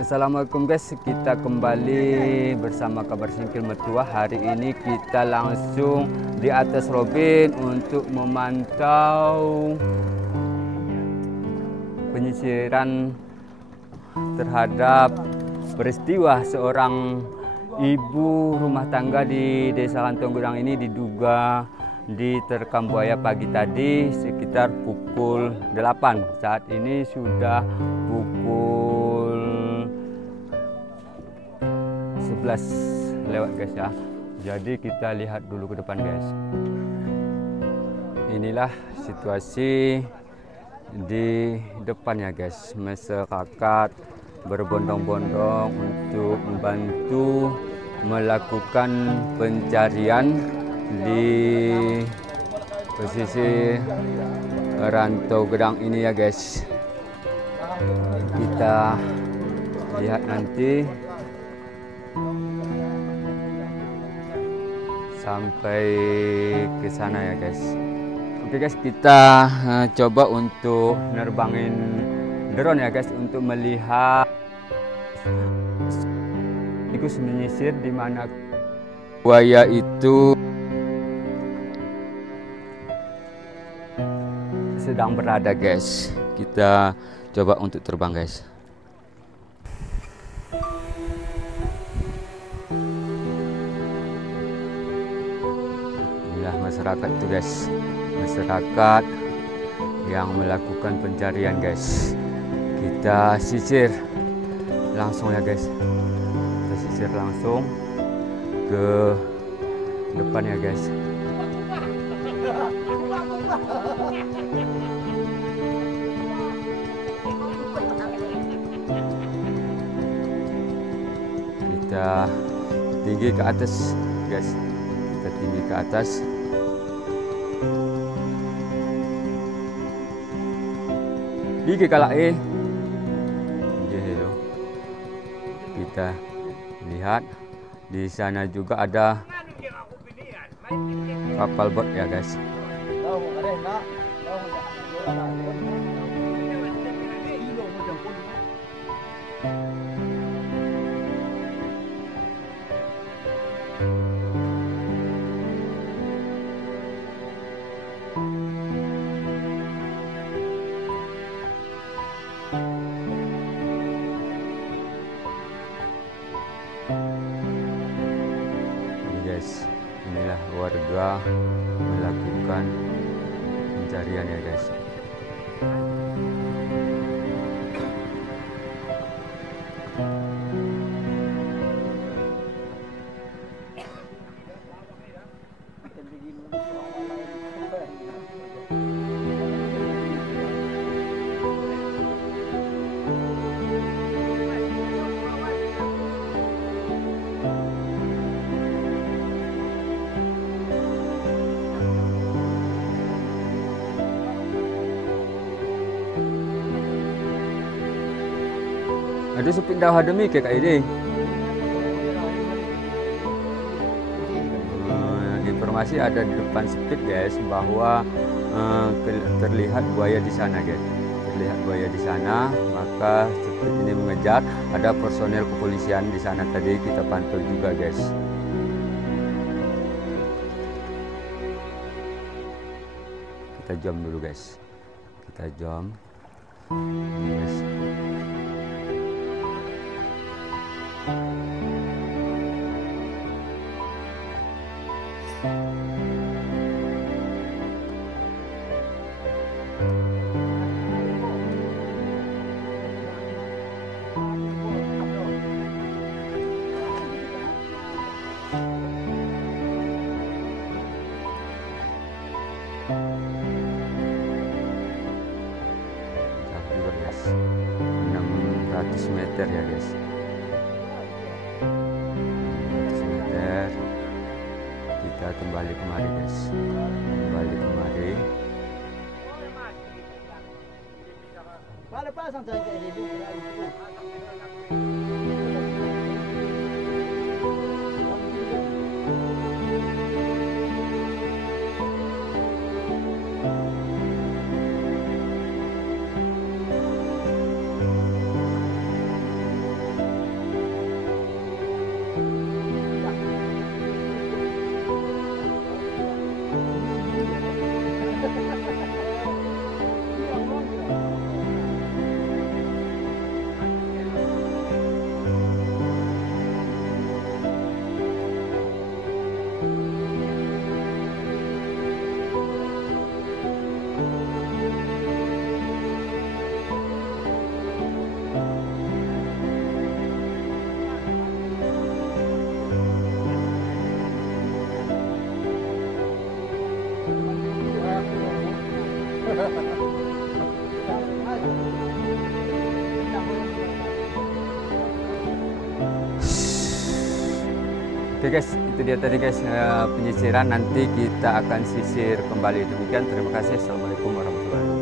Assalamualaikum guys, kita kembali bersama Kabar Singkil Mertua. Hari ini kita langsung di atas Robin untuk memantau penyisiran terhadap peristiwa seorang ibu rumah tangga di Desa Kantong Gudang ini diduga diterkam buaya pagi tadi sekitar pukul 8. Saat ini sudah pukul 11 lewat guys ya. Jadi kita lihat dulu ke depan guys. Inilah situasi di depannya guys. Masyarakat berbondong-bondong untuk membantu melakukan pencarian di posisi Rantau Gedang ini ya guys. Kita lihat nanti sampai ke sana ya guys. Oke guys, kita coba untuk nerbangin drone ya guys untuk melihat ikut menyisir di mana buaya itu sedang berada guys. Kita coba untuk terbang guys. Inilah masyarakat itu guys, masyarakat yang melakukan pencarian guys. Kita sisir langsung ya guys, kita sisir langsung ke depan ya guys. Kita tinggi ke atas guys, kita tinggi ke atas. Tinggi kalak kita lihat di sana juga ada kapal bot ya guys. Inilah warga melakukan pencarian ya guys. Ada supin dah demi ke kak ini. Informasi ada di depan speed guys bahwa terlihat buaya di sana guys. Terlihat buaya di sana, maka speed ini mengejar. Ada personel kepolisian di sana tadi kita pantau juga guys. Kita jam dulu guys. Kita jam. Yes. Juga guys, 600 meter ya guys. 600 meter. Kita kembali kemari guys. Kembali kemari. Oke guys, itu dia tadi guys penyisiran, nanti kita akan sisir kembali. Demikian, terima kasih. Assalamualaikum warahmatullahi wabarakatuh.